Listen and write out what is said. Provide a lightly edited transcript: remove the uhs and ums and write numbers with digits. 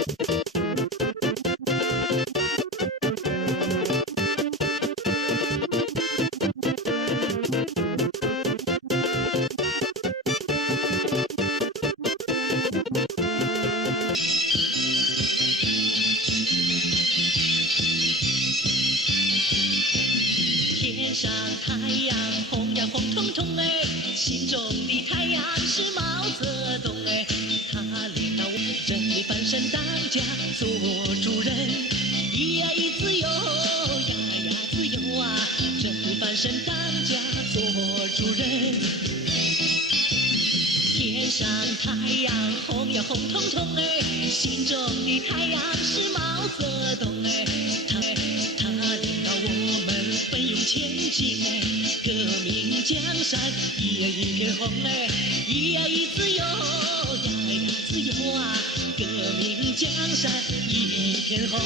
天上太阳红呀红彤彤哎，心中的太阳是毛泽东哎，他领导我正义翻身当家做主人，咿呀咿自由呀呀自由啊，正义翻身当家做主人。天上太阳红呀红彤彤哎，心中的太阳是毛泽东哎，他领导我们奋勇前进哎，革命江山一呀一片红哎，咿呀咿自由呀呀自由啊，革命江山一片红。